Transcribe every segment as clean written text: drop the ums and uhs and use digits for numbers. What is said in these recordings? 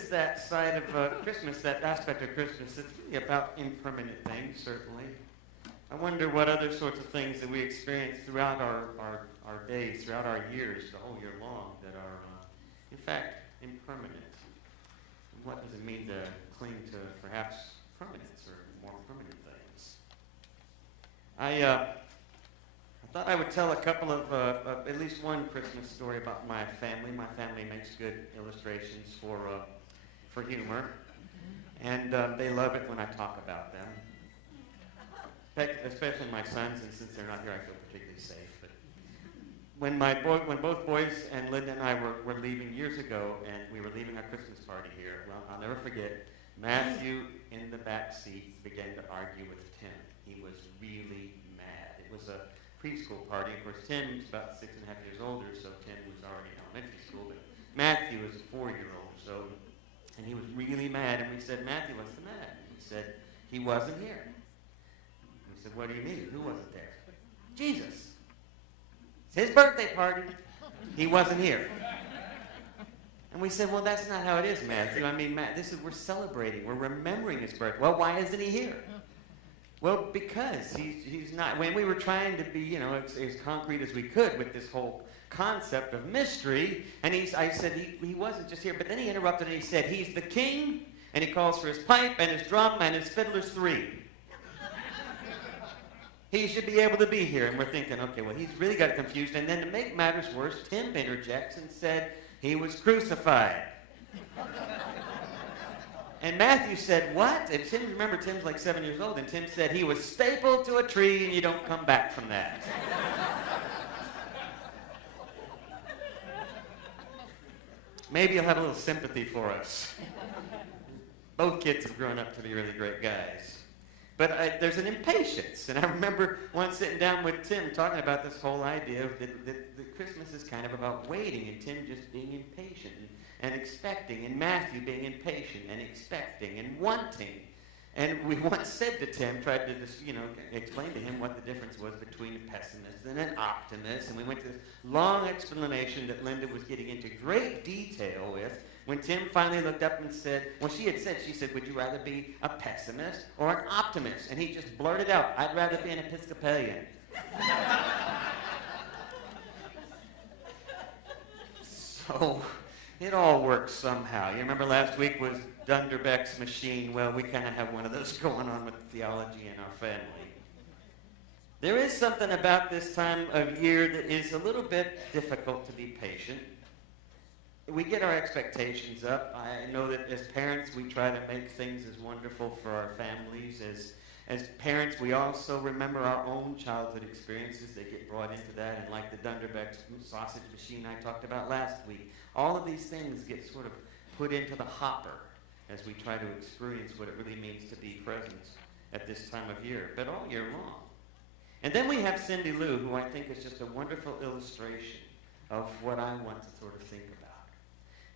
is that side of Christmas, that aspect of Christmas, it's really about impermanent things, certainly. I wonder what other sorts of things that we experience throughout our days, throughout our years, the whole year long, that are, in fact, impermanent. And what does it mean to cling to perhaps permanence or more permanent things? I thought I would tell a couple of, at least one Christmas story about my family. My family makes good illustrations for humor, and they love it when I talk about them. Especially my sons, and since they're not here, I feel particularly safe. But when both boys and Linda and I were leaving years ago, and we were leaving our Christmas party here, well, I'll never forget, Matthew in the back seat began to argue with Tim. He was really mad. It was a preschool party. Of course, Tim's about 6.5 years older, so Tim was already in elementary school, but Matthew is a 4-year-old, and he was really mad, and we said, Matthew, what's the matter? He said, he wasn't here. We said, what do you mean? Who wasn't there? Jesus. It's his birthday party. He wasn't here. And we said, well, that's not how it is, Matthew. I mean, we're celebrating. We're remembering his birthday. Well, why isn't he here? Well, because he's not. When we were trying to be, as concrete as we could with this whole concept of mystery, and I said he wasn't just here, but then he interrupted and he said, he's the king, and he calls for his pipe and his drum and his fiddlers 3. He should be able to be here. And we're thinking, okay, well, he's really got confused. And then to make matters worse, Tim interjects and said he was crucified. And Matthew said, what? And remember, Tim's like 7 years old, and Tim said he was stapled to a tree and you don't come back from that. Maybe you'll have a little sympathy for us. Both kids have grown up to be really great guys. But there's an impatience. And I remember once sitting down with Tim talking about this whole idea of that Christmas is kind of about waiting, and Tim just being impatient and expecting, and Matthew being impatient and expecting and wanting. And we once said to Tim, tried to just, explain to him what the difference was between a pessimist and an optimist. And we went to this long explanation that Linda was getting into great detail with. When Tim finally looked up and said, she said, would you rather be a pessimist or an optimist? And he just blurted out, I'd rather be an Episcopalian. So it all works somehow. You remember last week was Dunderbeck's machine. Well, we kind of have one of those going on with theology in our family. There is something about this time of year that is a little bit difficult to be patient. We get our expectations up. I know that as parents, we try to make things as wonderful for our families. As parents, we also remember our own childhood experiences. They get brought into that, and like the Dunderbeck sausage machine I talked about last week, all of these things get sort of put into the hopper as we try to experience what it really means to be present at this time of year, but all year long. And then we have Cindy Lou, who I think is just a wonderful illustration of what I want to sort of think about.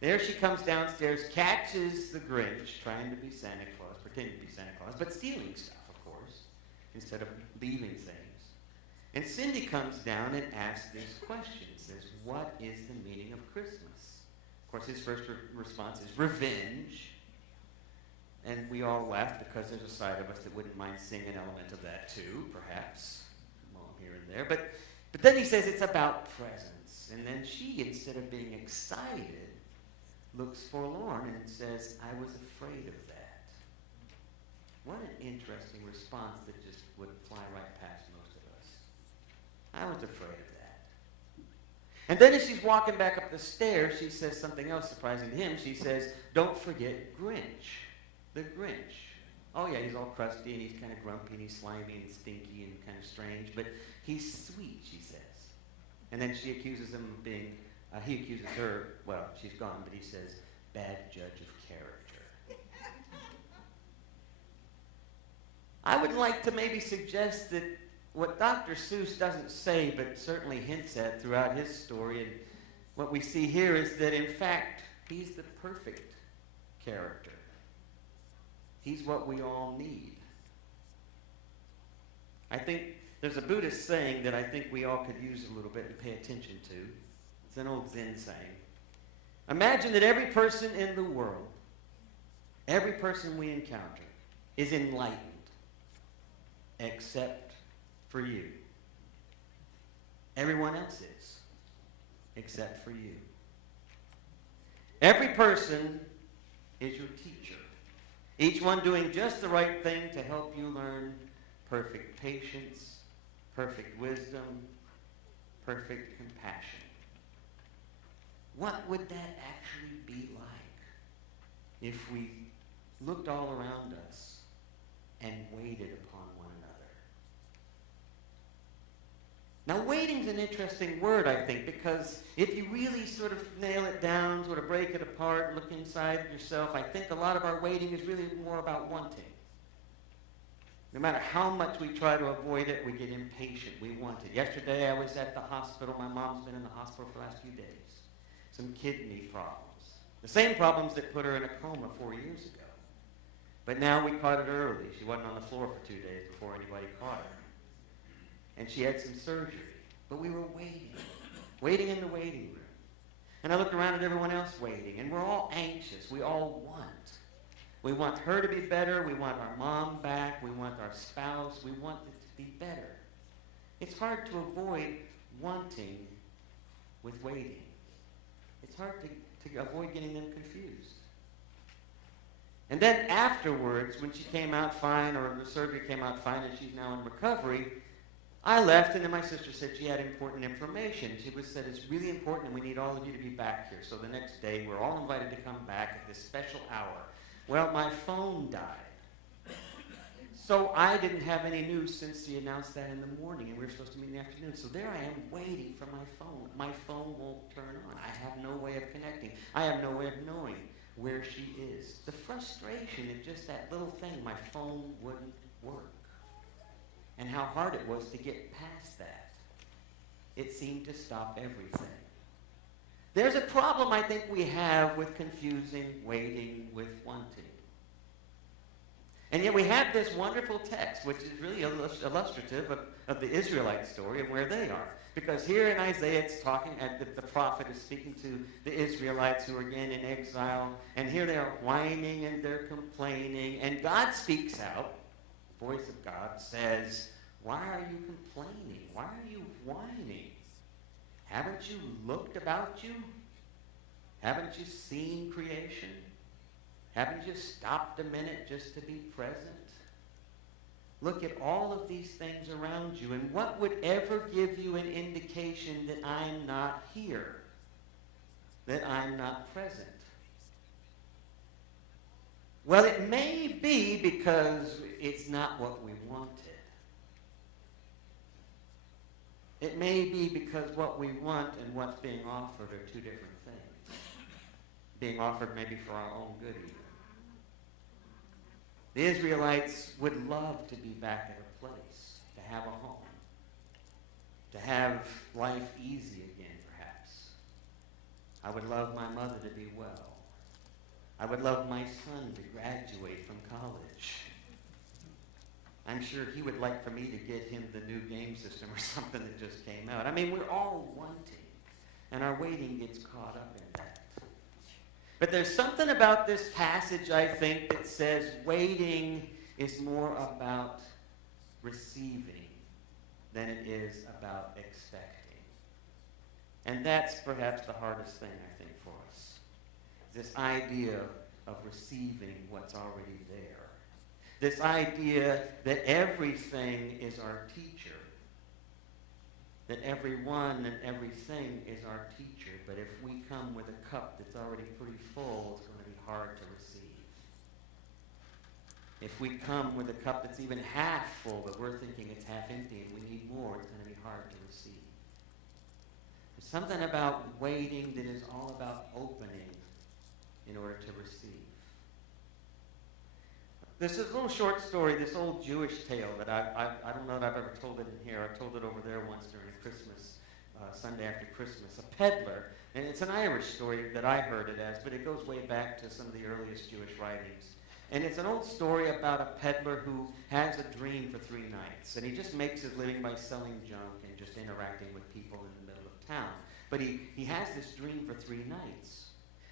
There she comes downstairs, catches the Grinch, trying to be Santa Claus, pretending to be Santa Claus, but stealing stuff, of course, instead of leaving things. And Cindy comes down and asks this question, says, what is the meaning of Christmas? Of course, his first response is revenge. And we all laugh because there's a side of us that wouldn't mind seeing an element of that too, perhaps, here and there. But then he says it's about presents. And then she, instead of being excited, looks forlorn and says, I was afraid of that. What an interesting response that just would fly right past most of us. I was afraid of that. And then as she's walking back up the stairs, she says something else surprising to him. She says, don't forget Grinch. The Grinch. Oh yeah, he's all crusty and he's kind of grumpy and he's slimy and stinky and kind of strange, but he's sweet, she says. And then she accuses him of being, he accuses her, well, she's gone, but he says, bad judge of character. I would like to maybe suggest that what Dr. Seuss doesn't say, but certainly hints at throughout his story, and what we see here is that in fact, he's the perfect character. He's what we all need. I think there's a Buddhist saying that I think we all could use a little bit and pay attention to. It's an old Zen saying. Imagine that every person in the world Every person we encounter is enlightened except for you. Everyone else is, except for you. Every person is your teacher, each one doing just the right thing to help you learn perfect patience, perfect wisdom, perfect compassion. What would that actually be like if we looked all around us and waited upon one another? Now, waiting's an interesting word, I think, because if you really sort of nail it down, sort of break it apart, look inside yourself, I think a lot of our waiting is really more about wanting. No matter how much we try to avoid it, we get impatient. We want it. Yesterday, I was at the hospital. My mom's been in the hospital for the last few days. Some kidney problems. The same problems that put her in a coma 4 years ago. But now we caught it early. She wasn't on the floor for 2 days before anybody caught her. And she had some surgery. But we were waiting in the waiting room. And I looked around at everyone else waiting, and we're all anxious. We all want. We want her to be better. We want our mom back. We want our spouse. We want it to be better. It's hard to avoid wanting with waiting. It's hard to avoid getting them confused. And then afterwards, when she came out fine, or the surgery came out fine, and she's now in recovery, I left, and then my sister said she had important information. She said, it's really important, and we need all of you to be back here. So the next day, we're all invited to come back at this special hour. Well, my phone died. So I didn't have any news since she announced that in the morning, and we were supposed to meet in the afternoon. So there I am waiting for my phone. My phone won't turn on. I have no way of connecting. I have no way of knowing where she is. The frustration at just that little thing, my phone wouldn't work. And how hard it was to get past that. It seemed to stop everything. There's a problem I think we have with confusing waiting with wanting. And yet we have this wonderful text, which is really illustrative of the Israelite story and where they are. Because here in Isaiah, it's talking, the prophet is speaking to the Israelites who are again in exile. And here they are whining and they're complaining. And God speaks out. The voice of God says, why are you complaining? Why are you whining? Haven't you looked about you? Haven't you seen creation? Haven't you stopped a minute just to be present? Look at all of these things around you, and what would ever give you an indication that I'm not here, that I'm not present? Well, it may be because it's not what we wanted. It may be because what we want and what's being offered are two different things. Being offered maybe for our own good even. The Israelites would love to be back at a place, to have a home, to have life easy again, perhaps. I would love my mother to be well. I would love my son to graduate from college. I'm sure he would like for me to get him the new game system or something that just came out. I mean, we're all wanting, and our waiting gets caught up in that. But there's something about this passage, I think, that says waiting is more about receiving than it is about expecting. And that's perhaps the hardest thing, I think, for us. This idea of receiving what's already there. This idea that everything is our teacher. That everyone and everything is our teacher. But if we come with a cup that's already pretty full, it's going to be hard to receive. If we come with a cup that's even half full, but we're thinking it's half empty and we need more, it's going to be hard to receive. There's something about waiting that is all about opening in order to receive. This is a little short story, this old Jewish tale that I don't know that I've ever told it in here. I told it over there once during a Christmas, Sunday after Christmas. A peddler, and it's an Irish story that I heard it as, but it goes way back to some of the earliest Jewish writings. And it's an old story about a peddler who has a dream for 3 nights. And he just makes his living by selling junk and just interacting with people in the middle of town. But he has this dream for 3 nights.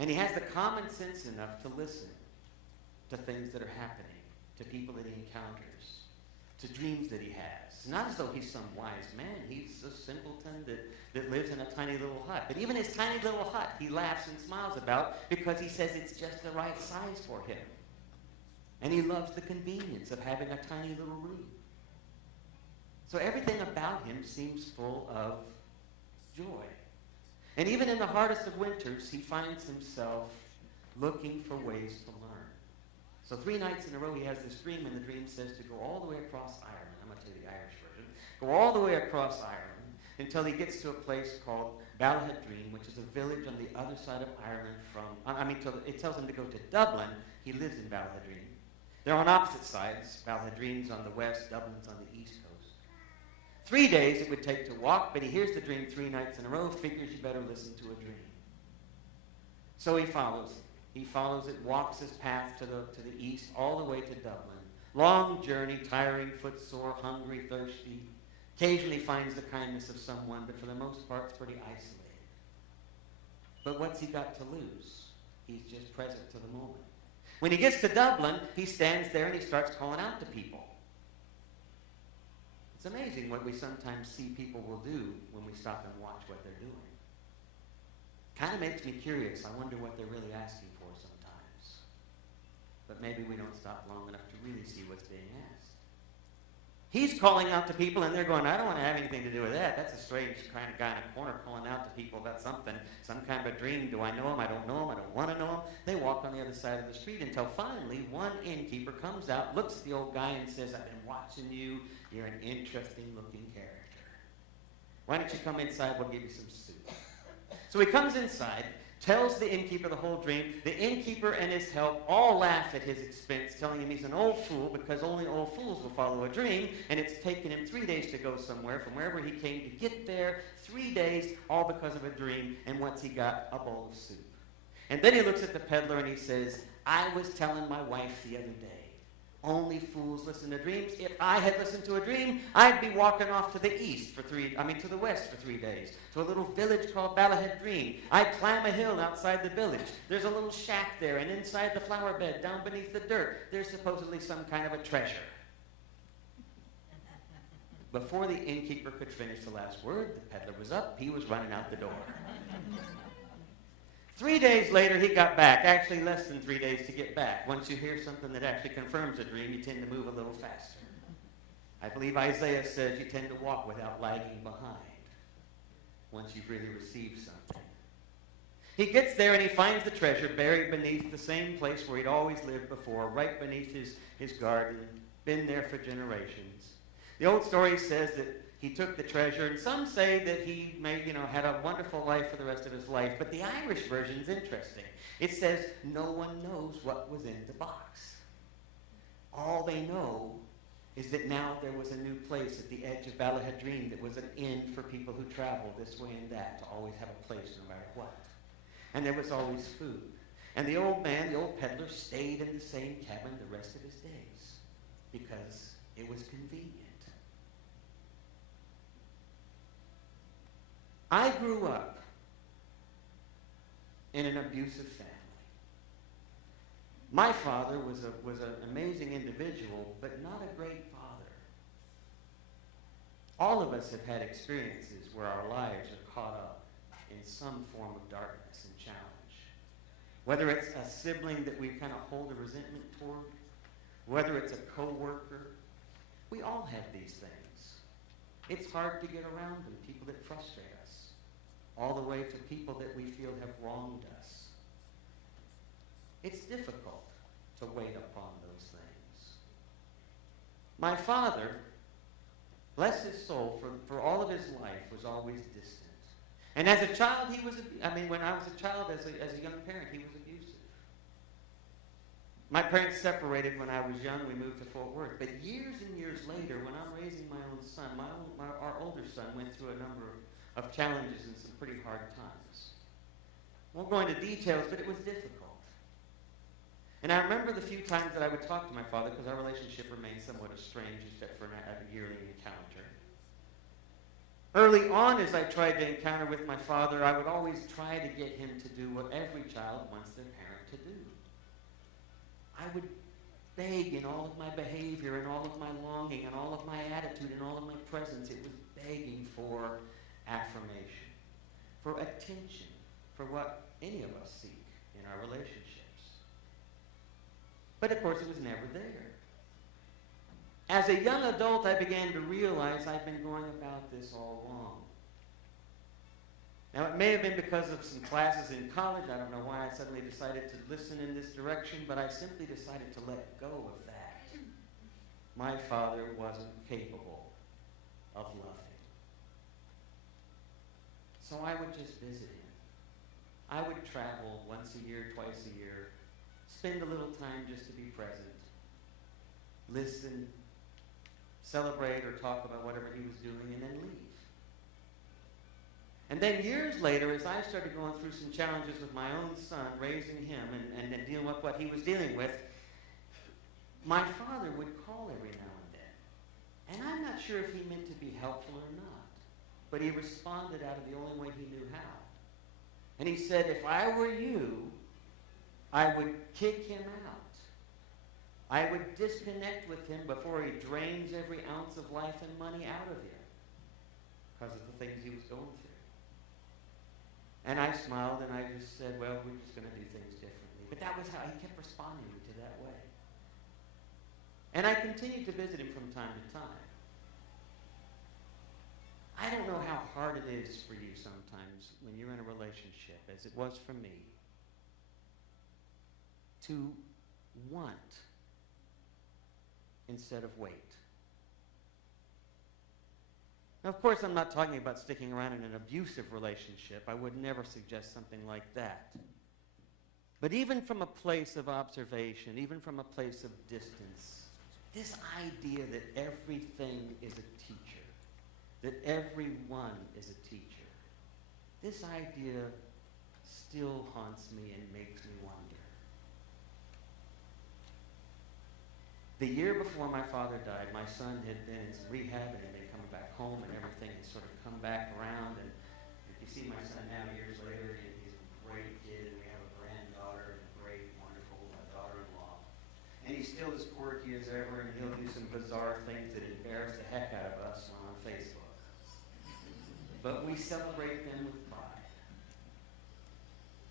And he has the common sense enough to listen. to things that are happening, to people that he encounters, to dreams that he has. Not as though he's some wise man. He's a simpleton that lives in a tiny little hut. But even his tiny little hut, he laughs and smiles about because he says it's just the right size for him. And he loves the convenience of having a tiny little room. So everything about him seems full of joy. And even in the hardest of winters, he finds himself looking for ways to learn. So 3 nights in a row he has this dream, and the dream says to go all the way across Ireland. I'm going to tell you the Irish version. Go all the way across Ireland until he gets to a place called Ballahadreen, which is a village on the other side of Ireland it tells him to go to Dublin. He lives in Ballahadreen. They're on opposite sides. Ballahadreen's on the west, Dublin's on the east coast. 3 days it would take to walk, but he hears the dream 3 nights in a row, figures you better listen to a dream. So he follows it. He follows it, walks his path to the east, all the way to Dublin. Long journey, tiring, footsore, hungry, thirsty. Occasionally finds the kindness of someone, but for the most part, it's pretty isolated. But what's he got to lose? He's just present to the moment. When he gets to Dublin, he stands there and he starts calling out to people. It's amazing what we sometimes see people will do when we stop and watch what they're doing. Kind of makes me curious. I wonder what they're really asking for sometimes. But maybe we don't stop long enough to really see what's being asked. He's calling out to people, and they're going, I don't want to have anything to do with that. That's a strange kind of guy in a corner calling out to people about something, some kind of a dream. Do I know him? I don't know him. I don't want to know him. They walk on the other side of the street until finally one innkeeper comes out, looks at the old guy, and says, I've been watching you. You're an interesting-looking character. Why don't you come inside? We'll give you some soup. So he comes inside, tells the innkeeper the whole dream. The innkeeper and his help all laugh at his expense, telling him he's an old fool because only old fools will follow a dream, and it's taken him 3 days to go somewhere from wherever he came to get there. 3 days, all because of a dream, and once he got a bowl of soup. And then he looks at the peddler and he says, I was telling my wife the other day, only fools listen to dreams. If I had listened to a dream, I'd be walking off to the to the west for 3 days, to a little village called Ballahadreen. I'd climb a hill outside the village. There's a little shack there, and inside the flower bed, down beneath the dirt, there's supposedly some kind of a treasure. Before the innkeeper could finish the last word, the peddler was up. He was running out the door. 3 days later, he got back. Actually, less than 3 days to get back. Once you hear something that actually confirms a dream, you tend to move a little faster. I believe Isaiah says you tend to walk without lagging behind once you've really received something. He gets there and he finds the treasure buried beneath the same place where he'd always lived before, right beneath his garden, been there for generations. The old story says that he took the treasure, and some say that he had a wonderful life for the rest of his life. But the Irish version is interesting. It says no one knows what was in the box. All they know is that now there was a new place at the edge of Ballahadreen that was an inn for people who traveled this way and that to always have a place no matter what. And there was always food. And the old man, the old peddler, stayed in the same cabin the rest of his days because it was convenient. I grew up in an abusive family. My father was an amazing individual, but not a great father. All of us have had experiences where our lives are caught up in some form of darkness and challenge. Whether it's a sibling that we kind of hold a resentment toward, whether it's a coworker, we all have these things. It's hard to get around them, people that frustrate us, all the way to people that we feel have wronged us. It's difficult to wait upon those things. My father, bless his soul, for all of his life, was always distant. And as a child, when I was a child, as a young parent, he was abusive. My parents separated when I was young. We moved to Fort Worth. But years and years later, when I'm raising my own son, our older son went through a number of challenges and some pretty hard times. I won't go into details, but it was difficult. And I remember the few times that I would talk to my father, because our relationship remained somewhat estranged except for a yearly encounter. Early on, as I tried to encounter with my father, I would always try to get him to do what every child wants their parent to do. I would beg in all of my behavior and all of my longing and all of my attitude and all of my presence. It was begging for affirmation, for attention, for what any of us seek in our relationships. But of course, it was never there. As a young adult, I began to realize I'd been going about this all wrong. Now, it may have been because of some classes in college. I don't know why I suddenly decided to listen in this direction, but I simply decided to let go of that. My father wasn't capable of loving. So I would just visit him. I would travel once a year, twice a year, spend a little time just to be present, listen, celebrate or talk about whatever he was doing, and then leave. And then years later, as I started going through some challenges with my own son, raising him and dealing with what he was dealing with, my father would call every now and then. And I'm not sure if he meant to be helpful or not, but he responded out of the only way he knew how. And he said, if I were you, I would kick him out. I would disconnect with him before he drains every ounce of life and money out of you because of the things he was going through. And I smiled and I just said, well, we're just going to do things differently. But that was how he kept responding to that way. And I continued to visit him from time to time. I don't know how hard it is for you sometimes when you're in a relationship, as it was for me, to want instead of wait. Now, of course, I'm not talking about sticking around in an abusive relationship. I would never suggest something like that. But even from a place of observation, even from a place of distance, this idea that everything is a teacher, that everyone is a teacher, this idea still haunts me and makes me wonder. The year before my father died, my son had been in some rehab and had been coming back home, and everything had sort of come back around. And if you see my son now years later, he's a great kid, and we have a granddaughter and a great, wonderful daughter-in-law. And he's still as quirky as ever, and he'll do some bizarre things that embarrass the heck out of us on Facebook. But we celebrate them with pride.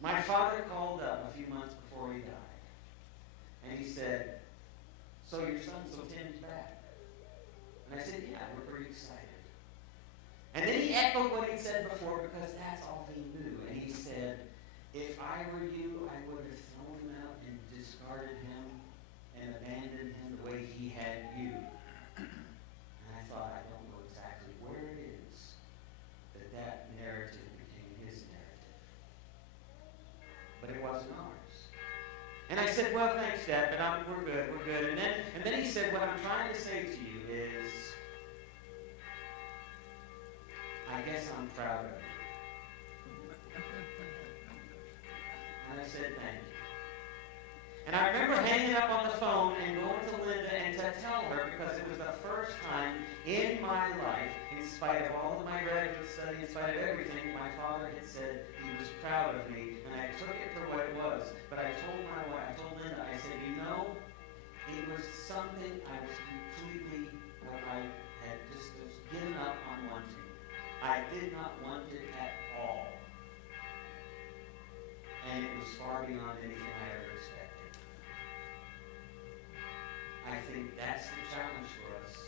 My father called up a few months before he died, and he said, so your son, so Tim's back. And I said, yeah, we're pretty excited. And then he echoed what he'd said before because that's all he knew. And he said, if I were you, I would have thrown him out and discarded him and abandoned him the way he had you. And I thought, I don't know exactly where it is that narrative became his narrative. But it wasn't ours. And I said, well, thanks, Dad, but we're good. And then he said, what I'm trying to say to you is, I guess I'm proud of you. And I said, thank you. And I remember hanging up on the phone and going to Linda and to tell her, because it was the first time in my life, in spite of all of my graduate study, in spite of everything, my father had said he was proud of me, and I took it for what it was. But I told my wife, I told Linda, I said, you know, it was something I was completely, what I had just given up on wanting. I did not want it at all. And it was far beyond anything I ever expected. I think that's the challenge for us.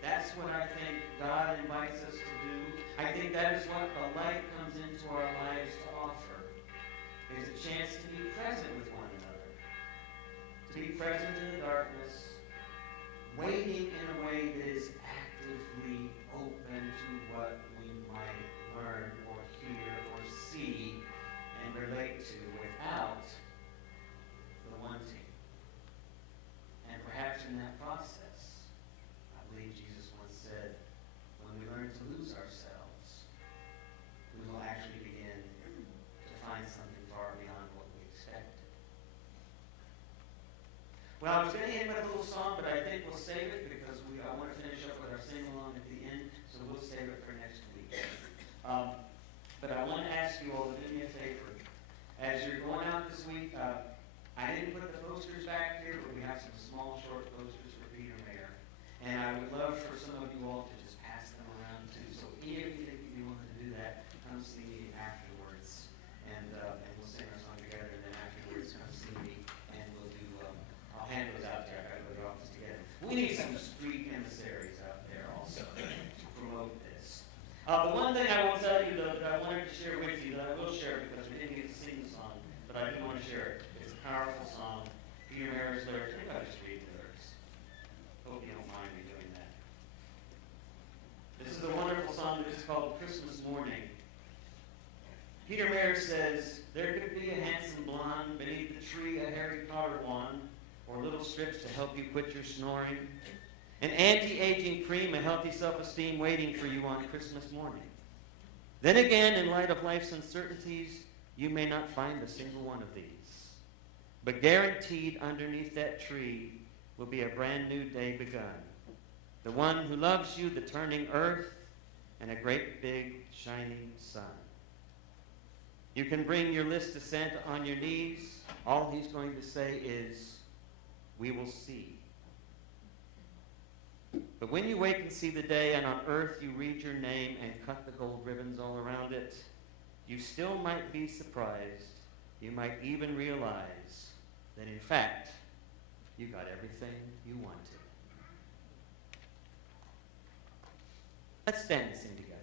That's what I think God invites us to do. I think that is what the light comes into our lives to offer. There's a chance to be present with one another. To be present in the darkness, waiting in a way that is actively open to what we might learn or hear or see and relate to without the wanting. And perhaps in that process, I believe Jesus once said, when we learn to lose ourselves, we will actually begin to find something far beyond what we expected. Well, I was going to end with a little song, but I think we'll save it because I want to finish up with our sing-along at the end, so we'll save it for next week. But I want to ask you all to do me a favor. As you're going out this week, I didn't put the posters back here, but we have some small, short posters for Peter Mayer. And I would love for some of you all to just pass them around too. So if you want to do that, come see me afterwards. And we'll sing our song together. And then afterwards, come see me. And we'll do, I'll hand those out there. I've got to go to the office together. We need some street emissaries out there also to promote this. The one thing I will tell you, though, that I wanted to share with you, that I will share because we didn't get to sing the song, but I do want to share it. It's a powerful song. Peter Mayer's lyrics. Maybe I'll just read the lyrics. Hope you don't mind me doing that. This is a wonderful song that is called Christmas Morning. Peter Mayer says, there could be a handsome blonde beneath the tree, a Harry Potter wand, or little strips to help you quit your snoring. An anti-aging cream, a healthy self-esteem waiting for you on Christmas morning. Then again, in light of life's uncertainties, you may not find a single one of these. But guaranteed underneath that tree will be a brand new day begun. The one who loves you, the turning earth, and a great big shining sun. You can bring your list to Santa on your knees. All he's going to say is, we will see. But when you wake and see the day, and on earth you read your name and cut the gold ribbons all around it, you still might be surprised. You might even realize that, in fact, you got everything you wanted. Let's stand and sing together.